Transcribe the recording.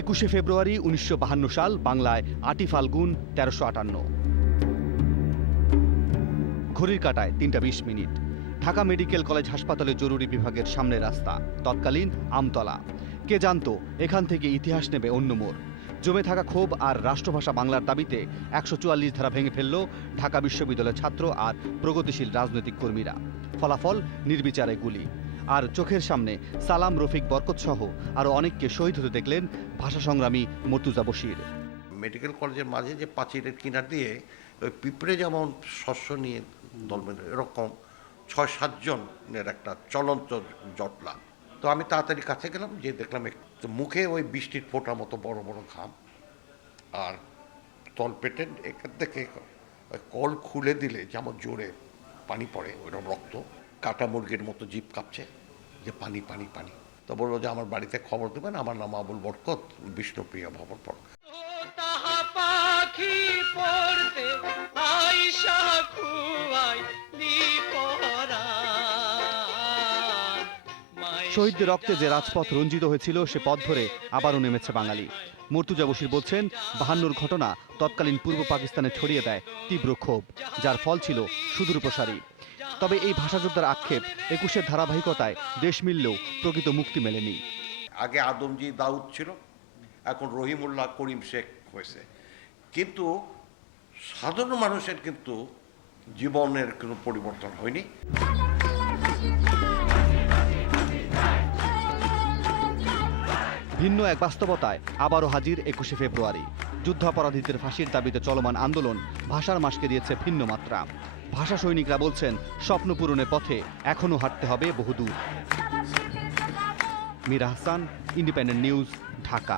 একুশে ফেব্রুয়ারি উনিশশো সাল বাংলায় আটি ফাল্গুন তেরোশো আটান্ন। ঘড়ির কাটায় তিনটা বিশ মিনিট। ঢাকা মেডিকেল কলেজ হাসপাতালে জরুরি বিভাগের সামনের রাস্তা, তৎকালীন আমতলা। কে জানতো, এখান থেকে ইতিহাস নেবে অন্য মোড়। জমে থাকা ক্ষোভ আর রাষ্ট্রভাষা বাংলার দাবিতে একশো চুয়াল্লিশ ধারা ভেঙে ফেলল ঢাকা বিশ্ববিদ্যালয়ের ছাত্র আর প্রগতিশীল রাজনৈতিক কর্মীরা। ফলাফল নির্বিচারে গুলি। আর চোখের সামনে সালাম, রফিক, বরকত সহ আরও অনেককে শহীদ হতে দেখলেন ভাষা সংগ্রামী মর্তুজা বশির। মেডিকেল কলেজের মাঝে যে পাঁচিলের কিনার দিয়ে ওই পিঁপড়ে যেমন শস্য নিয়ে দল এরকম ছয় সাতজনের একটা চলন্ত জটলা। তো আমি তাড়াতাড়ি কাছে গেলাম যে দেখলাম মুখে ওই বৃষ্টির ফোঁটার মতো বড় বড় ঘাম। আর তলপেটে এখান থেকে কল খুলে দিলে যেমন জোরে পানি পড়ে, ওইরকম রক্ত। কাটা মুরগির মতো জিপ কাঁপছে যে পানি পানি পানি। তো বলল যে আমার বাড়িতে খবর দেবেন আমার নাম আবুল বরকত বিষ্ণুপ্রিয়া ভবন পড়। শহীদদের রক্তে যে রাজপথ রঞ্জিত হয়েছিল সে পথ ধরে আবারও নেমেছে বাঙালি। মর্তুজা বশির বলছেন বাহান্নর ঘটনা তৎকালীন পূর্ব পাকিস্তানে ছড়িয়ে দেয় তীব্র ক্ষোভ যার ফল ছিল সুদূর প্রসারী তবে এই ভাষাযোদ্ধার আক্ষেপ একুশের ধারাবাহিকতায় দেশ মিললেও প্রকৃত মুক্তি মেলেনি। আগে আদমজি দাউদ ছিল, এখন রহিমুল্লাহ করিম শেখ হয়েছে। কিন্তু সাধারণ মানুষের কিন্তু জীবনের কোনো পরিবর্তন হয়নি। ভিন্ন এক বাস্তবতায় আবারও হাজির একুশে ফেব্রুয়ারি। যুদ্ধাপরাধীদের ফাঁসির দাবিতে চলমান আন্দোলন ভাষার মাসকে দিয়েছে ভিন্ন মাত্রা। ভাষা সৈনিকরা বলছেন, স্বপ্ন পূরণের পথে এখনও হাঁটতে হবে বহুদূর। Mira Hasan Independent News, Dhaka.